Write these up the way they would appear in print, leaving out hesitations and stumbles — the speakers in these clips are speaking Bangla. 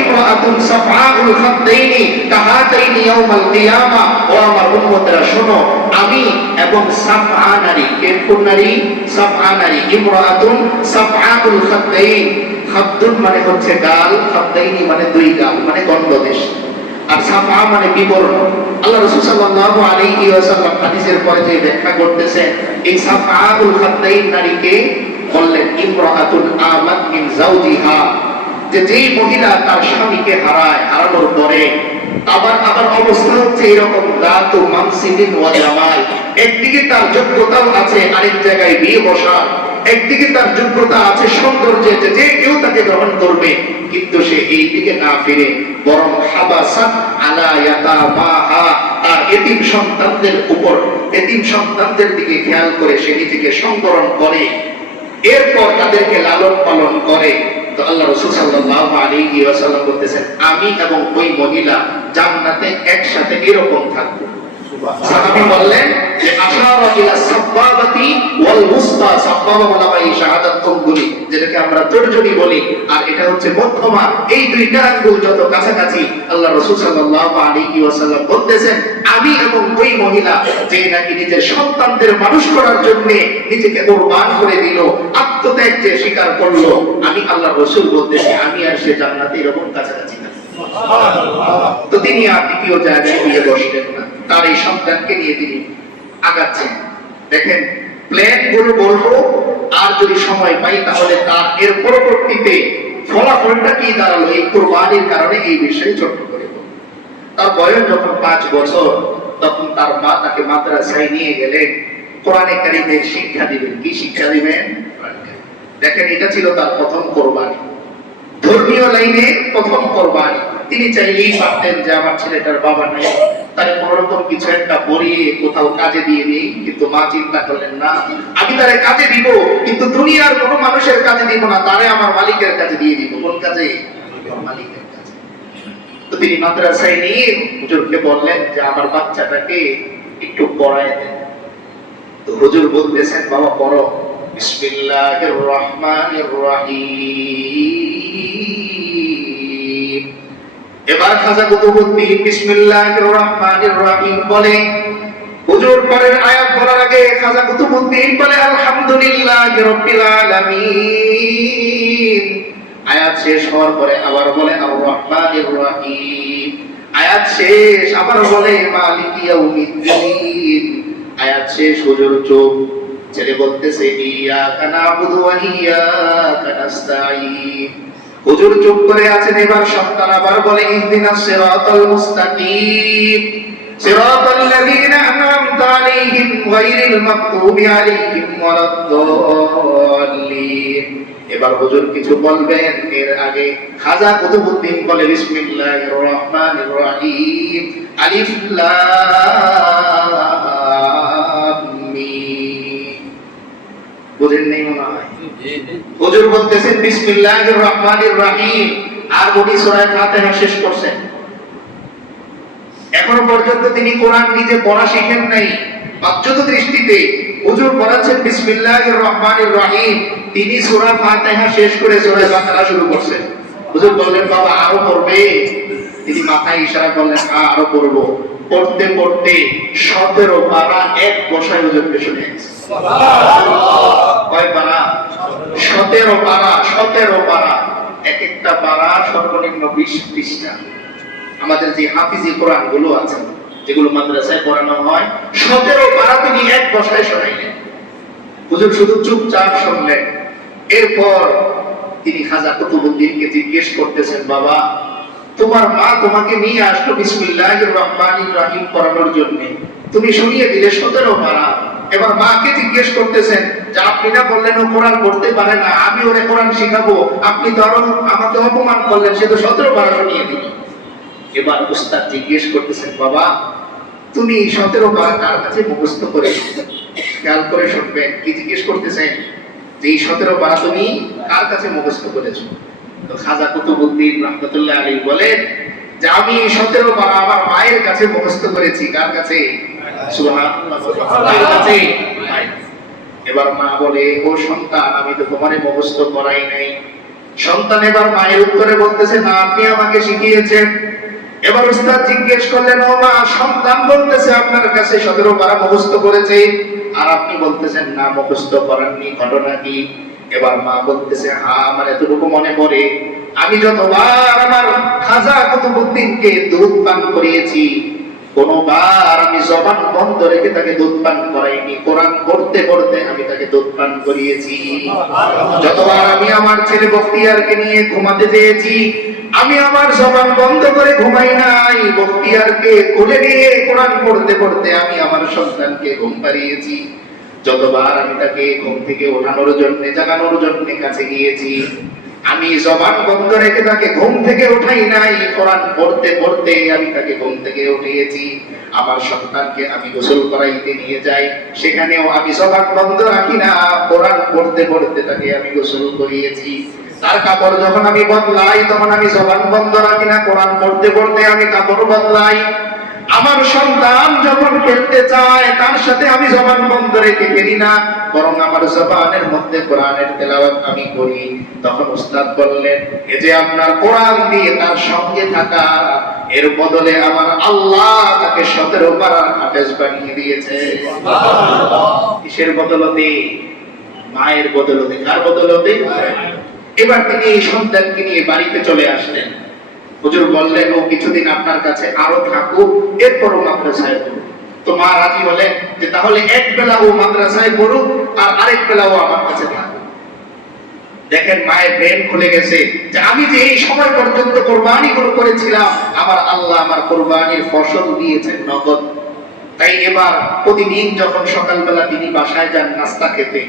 ইমরাআতুন সাফআউল খাদ্দাইনি কাহাতাইনি ইয়াউমাল কিয়ামা। ও আমার উম্মতেরা শোনো, আমি এবং সাফআ নারী, কোন নারী? সাফআ নারী। ইমরাআতুন সাফআউল খাদ্দাইন, খাদ্দুন মানে হচ্ছে গাল, খাদ্দাইনি মানে দুই গাল, মানে গণ্ডদেশ, আর সাফা মানে বিবর্ণ। আল্লাহ রাসূল সাল্লাল্লাহু আলাইহি ওয়াসাল্লাম হাদিসের পরে যে ব্যাখ্যা করতেছেন, এই সাফআউল খাদ্দাইন নারীকে বললেন ইমরাআতুন আমাত মিন যাওজিহা, যে যেই মহিলা তার স্বামীকে হারানোর পরে আবার অবস্থা হচ্ছে এরকম, দাতু মানসিবিন ওয়া জামাল, একদিকে তার যোগ্যতাও আছে, আরেক জায়গায় বিয়ে বসা, একদিকে তার যোগ্যতা আছে সৌন্দর্যে, যে কেউ তাকে গ্রহণ করবে, কিন্তু সে এই দিকে না ফিরে বরং হাবাসাত আলা ইয়াতামাহা, আর এতিম সন্তানদের উপর, এতিম সন্তানদের দিকে খেয়াল করে সে নিজেকে সংবরণ করে, এরপর তাদেরকে লালন পালন করে। তো আল্লাহ রাসূল সাল্লাল্লাহু আলাইহি ওয়াসাল্লাম বলতেছেন, আমি এবং ওই মহিলা জান্নাতে একসাথে এরকম থাকবো। সাহাবী বললেন যে আশারা ইলা সাব্বাবাতি ওয়াল মুসতা, সাব্বাবা বলা হয় শাহাদাত আঙ্গুলি, যেটাকে আমরা তর্জনী বলি, আর এটা হচ্ছে মধ্যমা, এই দুইটা আঙ্গুল যত কাছাকাছি। আল্লাহ রাসূল সাল্লাল্লাহু আলাইহি ওয়াসাল্লাম বলতেছেন, আমি এবং ওই মহিলা যে নাকি নিজের সন্তানদের মানুষ করার জন্য নিজেকে কুরবান করে দিল, আত্মত্যাগ যে স্বীকার করলো, আমি আল্লাহ রাসূল বলতেছি আমি আর সে জান্নাতে এরকম কাছাকাছি না। তো তিনি আর দ্বিতীয় জায়গায় গিয়ে বসলেন না, তার এই সন্তানকে নিয়ে তিনি আগাচ্ছেন। দেখেন, প্ল্যান গুলো বলবো, আর যদি সময় পাই তাহলে তার এর পরবর্তীতে ফলাফলটা কি দাঁড়ালো এই কুরবানির কারণে, এই বিষয়ে ছোট্ট করে। তার বয়স যখন 5 বছর, তখন তার মা তাকে মাদ্রাসায় নিয়ে গেলেন, কোরআনে কারীমের শিক্ষা দিবেন। কি শিক্ষা দিবেন? দেখেন, এটা ছিল তার প্রথম কুরবানি, ধর্মীয় লাইনে প্রথম কুরবানি। তিনি চাইলেই পারতেন যে আমার ছেলেটার বাবা নেই, তারে কোনোরকম কিছু একটা পরিয়ে কোথাও কাজে দিয়ে দিই, কিন্তু মা চিন্তা করলেন না, আমি তারে কাজে দিব, কিন্তু দুনিয়ার কোনো মানুষের কাজে দিব না, তারে আমার মালিকের কাজে দিয়ে দিব। কোন কাজে? মালিকের কাজে। তো তিনি মাদ্রাসায় নিয়ে হুজুরকে বললেন যে আমার বাচ্চাটাকে একটু পড়ায় দেন। তো হুজুর বলতেছেন, বাবা পড়ো। বিসমিল্লাহির রহমানির রহিম। এবার খাজা কুতুবউদ্দিন বিসমিল্লাহির রহমানির রহিম বলে, হুজুর পরের আয়াত বলার আগে খাজা কুতুবউদ্দিন বলে আলহামদুলিল্লাহি রাব্বিল আলামিন। আয়াত শেষ হওয়ার পরে আবার বলে আর রহমানির রহিম। আয়াত শেষ, আবার বলে মালিকি ইয়াউমিদ্দিন। আয়াত শেষ, হুজুর চুপ। ছেলে বলতেছে ইয়াকা নাবুদু ওয়া ইয়াকা নাস্তাঈন। হুজুর চুপ করে আছেন। এবার সন্তান আবার বলে ইহদিনাস সিরাতাল মুস্তাকিম সিরাতাল লাযীনা আন'আমতা আলাইহিম গায়রিল মাগদুবি আলাইহিম ওয়ালাদ-দাল্লিন। এবার হুজুর কিছু বলবেন, এর আগে খাজা কুতুবউদ্দিন বলে বিসমিল্লাহির রহমানির রহিম, আলিফ লাম মিম। বুঝেন নাই মনে হয়? হুজুর বলতেছেন বিসমিল্লাহির রহমানির রহিম, আর উনি সূরা ফাতিহা শেষ করছেন। এখনো পর্যন্ত তিনি কোরআন নিজে পড়া শিখেন নাই। বাহ্যত দৃষ্টিতে হুজুর পড়াচ্ছেন বিসমিল্লাহির রহমানির রহিম, তিনি সূরা ফাতিহা শেষ করে সূরা বাকারা শুরু করছেন। হুজুর বললেন, বাবা আরো পড়বে? তিনি মাথায় ইশারা করলেন, হ্যাঁ আরো পড়বো। পড়তে পড়তে 17 পারা এক বসায় হুজুরকে শুনে। কয় পারা? 17 পারা। 17 পারা, এক একটা পারা সর্বনিম্ন 20 পৃষ্ঠা। আমাদের যে হাফিজি কোরআন গুলো আছে, যেগুলো মাদ্রাসায় পড়ানো হয়, 17 পারা তিনি এক বসায় শোনাইলেন। হুজুর শুধু চুপচাপ শুনলেন। এরপর তিনি খাজা কুতুবউদ্দিনকে জিজ্ঞেস করতেছেন, বাবা তোমার মা তোমাকে নিয়ে আসলো বিসমিল্লাহির রহমানির রহিম পড়ানোর জন্য, তুমি শুনিয়ে দিলে 17 পারা। এবার মাকে জিজ্ঞেস করতেছেন যে আপনি না বললেন ও কোরআন পড়তে পারে না, আমি ওরে কোরআন শিখাবো, আপনি তো আমাকে অপমান করলেন, সে তো 17 পারা শুনিয়ে দিল। এবার উস্তাদ জিজ্ঞেস করতেছেন, বাবা তুমি 17 পারা কার কাছে মুখস্থ করেছো? খেয়াল করে শুনবেন। কি জিজ্ঞেস করতেছেন? যে এই 17 পারা তুমি কার কাছে মুখস্থ করেছো? তো খাজা কুতুবউদ্দিন রাহমাতুল্লাহ আলাইহি বলেন যে আমি 17 পারা আমার মায়ের কাছে মুখস্থ করেছি। কার কাছে? সুবহানাল্লাহ, কার কাছে? এবার মা বলে, ও সন্তান, আমি তো তোমারে মুখস্থ করাই নাই, সন্তান এবার মায়ের উত্তরে বলতেছে, না আপনি আমাকে শিখিয়েছেন। এবার উস্তাদ জিজ্ঞেস করলেন, ও মা, সন্তান বলতেছে আপনার কাছে 17 পারা মুখস্থ করেছে, আর আপনি বলতেছেন না মুখস্থ করেননি, ঘটনা কি? এবার মা বলতেছে, হ্যাঁ আমার এতটুকু মনে পড়ে, আমি যতবার আমার খাজা কুতুবউদ্দিনকে দুধ পান করিয়েছি, কোনবার আমি জবান বন্ধ রেখে তাকে দুধ পান করাইনি, কোরআন পড়তে পড়তে আমি তাকে দুধ পান করিয়েছি। যতবার আমি আমার ছেলে বখতিয়ারকে নিয়ে ঘুমাতে চেয়েছি, আমি আমার জবান বন্ধ করে ঘুমাই নাই, বখতিয়ারকে কোলে নিয়ে কোরআন পড়তে পড়তে আমি আমার সন্তানকে ঘুম পাড়িয়েছি। যতবার আমি তাকে ঘুম থেকে ওঠানোর জন্য, জাগানোর জন্য কাছে গিয়েছি, আমি জবান বন্ধ রেখে তাকে ঘুম থেকে উঠাই নাই, কোরআন পড়তে পড়তে আমি তাকে ঘুম থেকে উঠিয়েছি। আমার সন্তানকে আমি গোসল করাইতে নিয়ে যাই, সেখানেও আমি জবান বন্ধ রাখি না, কোরআন পড়তে পড়তে তাকে আমি গোসল করিয়েছি। তার কাপড় যখন আমি বদলাই, তখন আমি জবান বন্ধ রাখি না, কোরআন পড়তে পড়তে আমি কাপড় বদলাই। আমার সন্তান যখন খেলতে চায়, তার সাথে আমি জবান বন্ধ রেখে খেলি না, বরং আমার জবানের মধ্যে কোরআনের তেলাওয়াত আমি করি। তখন উস্তাদ বললেন, এই যে আপনার কোরআন দিয়ে তার সঙ্গে থাকা, এর বদলে আমার আল্লাহ তাকে 17 পারার হাফেজ বানিয়ে দিয়েছে। কিসের বদলতে? মায়ের বদলতে। কার বদলতে? এবার তিনি এই সন্তানকে নিয়ে বাড়িতে চলে আসলেন। হুজুর বললেন, ও কিছুদিন আপনার কাছে আরো থাকুক, এরপরও মাদ্রাসায় পড়ুক। তো মা রাজি হলেন যে তাহলে এক বেলা ও মাদ্রাসায় পড়ুক আর আরেক বেলা ও আমার কাছে থাকুক। দেখেন মায়ের ব্রেন খুলে গেছে যে আমি যে এই সময় পর্যন্ত কোরবানি করেছিলাম, আমার আল্লাহ আমার কোরবানির ফসল দিয়েছেন নগদ। তাই এবার প্রতিদিন যখন সকালবেলা তিনি বাসায় যান নাস্তা খেতে,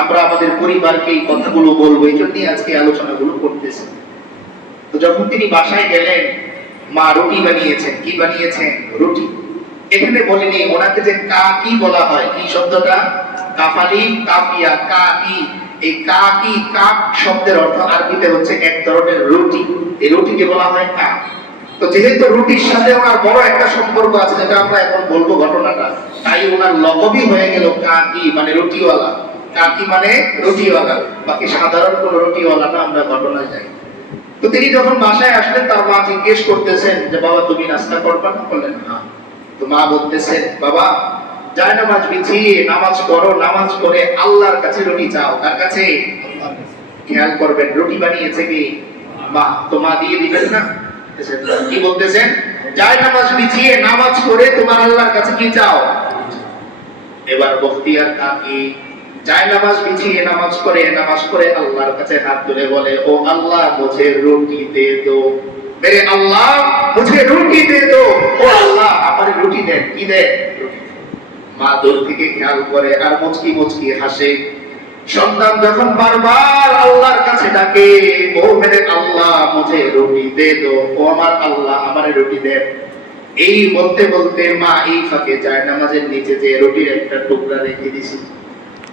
আমরা আমাদের পরিবারকে এই কথাগুলো বলবো, এই জন্যই আজকে আলোচনাগুলো করতেছি। তো যখন তিনি বাসায় গেলেন, মা রুটি বানিয়েছেন। কি বানিয়েছেন? রুটি। এখানে বলেনি ওনাকে যে কাকি বলা হয়, কি শব্দটা? কাফালি, কাফিয়া, কাকি। এই কাকি, কাক শব্দের অর্থ আরবিতে হচ্ছে এক ধরনের রুটি। এই রুটিকে বলা হয় কাক। তো যেহেতু রুটির সাথে ওনার বড় একটা সম্পর্ক আছে, যেটা আমরা এখন বলবো ঘটনাটা, তাই ওনার লকবই হয়ে গেল কাকি, মানে রুটিওয়ালা। কাকি মানে রুটিওয়ালা, বাকি সাধারণ কোন রুটিওয়ালা না, আমরা ঘটনায় যাই। তো তিনি যখন বাসায় আসলেন, তার মা জিজ্ঞেস করতেছেন যে বাবা তুমি নাস্তা করবা না? বললেন না। তো মা বলতেছেন, বাবা জায়নামাজ বিছিয়ে নামাজ পড়ো, নামাজ পড়ে আল্লাহর কাছে রুটি চাও। কার কাছে? খেয়াল করবেন, রুটি বানিয়েছে কি? মা। তো মা দিয়ে দিবেন না? কি বলতেছেন? জায়নামাজ বিছিয়ে নামাজ পড়ে তোমার আল্লাহর কাছে কি চাও? এবার বখতিয়ার কাকি জায়নামাজ বিছিয়ে নামাজ পড়ে আল্লাহর কাছে হাত তুলে বলে, ও আল্লাহ মুঝে রুটি দে দো, মেরে আল্লাহ মুঝে রুটি দে দো, ও আল্লাহ আমার রুটি দেন। কি দেন? মা দূর থেকে খেয়াল করে আর মুচকি মুচকি হাসে। সন্তান যখন বারবার আল্লাহর কাছে ডাকে, ও মেরে আল্লাহ মুঝে রুটি দে দো, ও আমার আল্লাহ আমারে রুটি দেন, এই বলতে বলতে মা এই ফাঁকে জায়নামাজের নিচে যে রুটির একটা টুকরা রেখে দিয়েছে।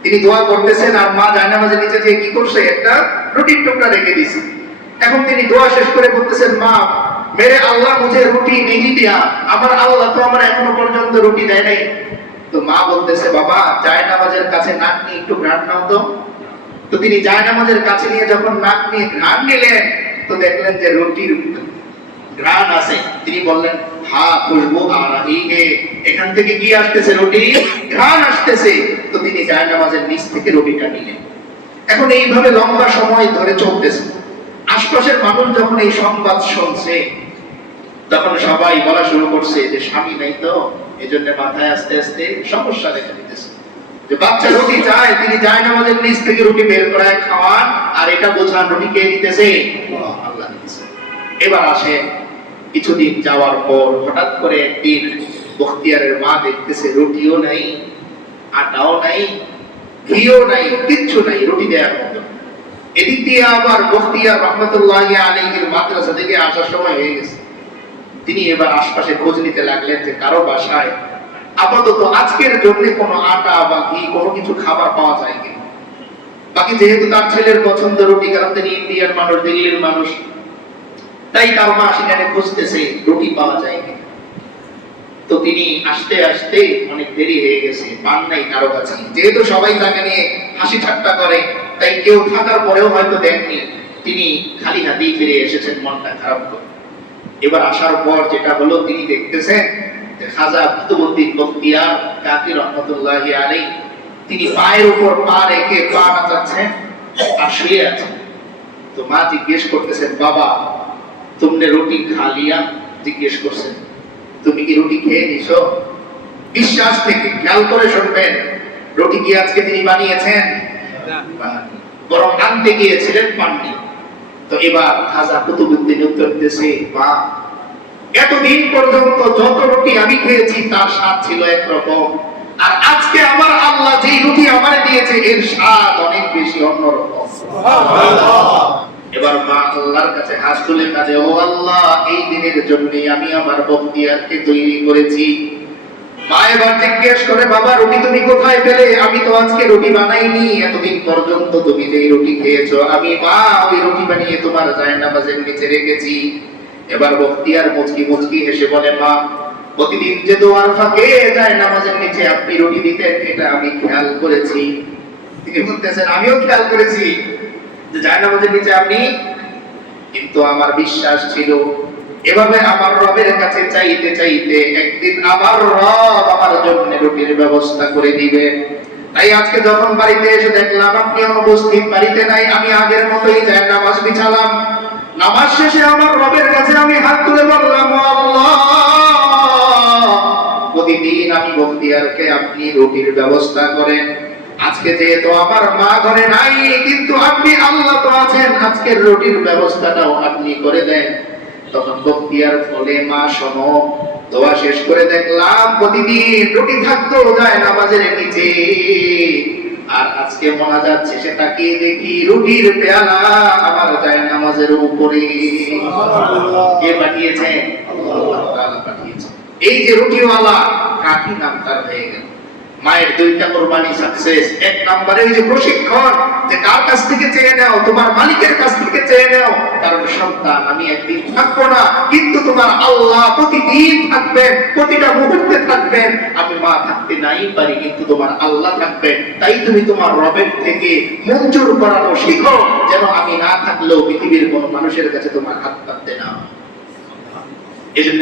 তিনি দোয়া করতেছেন আর মা জায়নামাজের নিচে যে কি করছে, একটা রুটির টুকরা রেখে দিয়েছে। এখন তিনি দোয়া শেষ করে বলতেছেন, মা মেরে আল্লাহ মুঝে রুটি नहीं दिया, আমার আল্লাহ তো আমার এখনো পর্যন্ত রুটি দেয় নাই। তো মা বলতেছে, বাবা জায়নামাজের কাছে নাক নিয়ে একটু ঘ্রাণ নাও তো। তো তিনি জায়নামাজের কাছে নিয়ে যখন নাক নিয়ে ঘ্রাণ নিলেন, তো দেখলেন যে রুটির ঘ্রাণ আছে। তিনি বললেন, হ্যাঁ খুশবু আ রাহি হে, এখান থেকে কি আসতেছে? রুটি ঘ্রাণ আসতেছে। তো তিনি জায়নামাজের নিচ থেকে রুটিটা নিলেন। এখন এইভাবে লম্বা সময় ধরে চলতেছে। আশপাশের মানুষ যখন এই সংবাদ শুনছে, তখন সবাই বলা শুরু করছে যে স্বামী নাই তো, এজন্য মাথায় আস্তে আস্তে সমস্যা দেখা দিতেছে। যে বাচ্চা রুটি চায়, তিনি জায়নামাজের নিচ থেকে রুটি বের করে খাওয়ান, আর এটা বোঝান রুটি কে দিতেছে? আল্লাহ দিতেছে। এবার আসে কিছুদিন যাওয়ার পর হঠাৎ করে একদিন বখতিয়ারের মা দেখতেছে রুটিও নাই, আটাও নাই, ঘিও নাই, কিচ্ছু নাই, রুটি দেওয়ার মতো। এদিক দিয়ে আবার বখতিয়ার রহমতুল্লাহি আলাইহির মাদ্রাসা থেকে আসার সময় হয়ে গেছে। তিনি এবার আশপাশে খোঁজ নিতে লাগলেন যে কারো বাসায় আপাতত আজকের জন্য কোনো আটা বা ঘি কোনো কিছু খাবার পাওয়া যায় কিনা। বাকি যেহেতু তার ছেলের পছন্দ রুটি, কারণ তিনি ইন্ডিয়ার মানুষ, দিল্লির মানুষ, তাই তার মা সেখানে খুঁজতেছে রুটি পাওয়া যায় কিনা। তো তিনি আসতে আসতে অনেক দেরি হয়ে গেছে, পান নাই কারো কাছে। যেহেতু সবাই তাকে নিয়ে হাসি ঠাট্টা করে, তাই কেউ থাকার পরেও হয়তো দেননি। তিনি খালি হাতেই ফিরে এসেছেন মনটা খারাপ করে। এবার আসার পর যেটা হলো, তিনি দেখতেছেন যে খাজা কুতুবউদ্দিন বখতিয়ার কাকি রহমতুল্লাহি আলাইহি তিনি পায়ের উপর পা রেখে পা নাচাচ্ছেন আর শুয়ে আছেন। তো মা জিজ্ঞেস করতেছেন, বাবা তুমনে রুটি খা লিয়া? জিজ্ঞেস করছেন, তুমি কি রুটি খেয়ে নিছো? বিশ্বাস থেকে খেয়াল করে শুনবেন, রুটি কি আজকে তিনি বানিয়েছেন? বরং আনতে গিয়েছিলেন, পাননি। তো এবার খাজা কুতুবউদ্দিন উত্তর দিতেছে, মা এতদিন পর্যন্ত যত রুটি আমি খেয়েছি তার স্বাদ ছিল একরকম, আর আজকে আমার আল্লাহ যেই রুটি আমারে দিয়েছে এর স্বাদ অনেক বেশি অন্যরকম। এবার মা আল্লাহর কাছে হাত তুলে কাঁদে, ও আল্লাহ এই দিনের জন্যই আমি আমার বখতিয়ারকে তৈরি করেছি। মা এবার জিজ্ঞেস করে, বাবা রুটি তুমি কোথায় পেলে? আমি তো আজকে রুটি বানাইনি, এতদিন পর্যন্ত তুমি যেই রুটি খেয়েছো আমি মা ওই রুটি বানিয়ে তোমার জায়নামাজের নিচে রেখেছি। এবার বখতিয়ার মুচকি মুচকি হেসে বলে, মা প্রতিদিন যে দোয়ার ফাঁকে জায়নামাজের নিচে আপনি রুটি দিতেন এটা আমি খেয়াল করেছি। তিনি বলতেছেন, আমিও খেয়াল করেছি যে জায়নামাজের নিচে আপনি, কিন্তু আমার বিশ্বাস ছিল এভাবে আমার রবের কাছে চাইতে চাইতে একদিন আমার রব আমার জন্য রুটির ব্যবস্থা করে দিবে। তাই আজকে যখন বাড়িতে এসে দেখলাম আপনি অনুপস্থিত, বাড়িতে নাই, আমি আগের মতোই জায়নামাজ বিছালাম। নামাজ শেষে আমার রবের কাছে আমি হাত তুলে বললাম, ও আল্লাহ প্রতিদিন আমি বখতিয়ারকে আপনি রুটির ব্যবস্থা করেন, আজকে যেহেতু আমার মা ঘরে নাই কিন্তু আপনি আল্লাহ তো আছেন, আজকের রুটির ব্যবস্থাটাও আপনি করে দেন। তখন বখতিয়ার বলে, মা শোনো, দোয়া শেষ করে দেখলাম প্রতিদিন রুটি থাকতো জায়নামাজের নিচে, আর আজকে মোনাজাত শেষে তাকিয়ে দেখি রুটির পেয়ালা আমার জায়নামাজের উপরে। কে পাঠিয়েছেন? আল্লাহ তাআলা পাঠিয়েছেন। এই যে রুটিওয়ালা কাকি নাম তার হয়ে গেল। মায়ের দুইটা কুরবানি সাকসেস। এক নম্বরে ওই যে প্রশিক্ষণ, যে কার কাছ থেকে চেয়ে নাও, তোমার মালিকের কাছ থেকে চেয়ে নাও, কারণ সন্তান আমি একদিন থাকবো না কিন্তু তোমার আল্লাহ প্রতিদিন থাকবেন, প্রতিটা মুহূর্তে থাকবেন। আমি মা থাকতে নাই পারি কিন্তু তোমার আল্লাহ থাকবেন, তাই তুমি তোমার রবের থেকে মঞ্জুর করানো শিখো যেন আমি না থাকলেও পৃথিবীর কোন মানুষের কাছে তোমার হাত পাততে না। এজন্য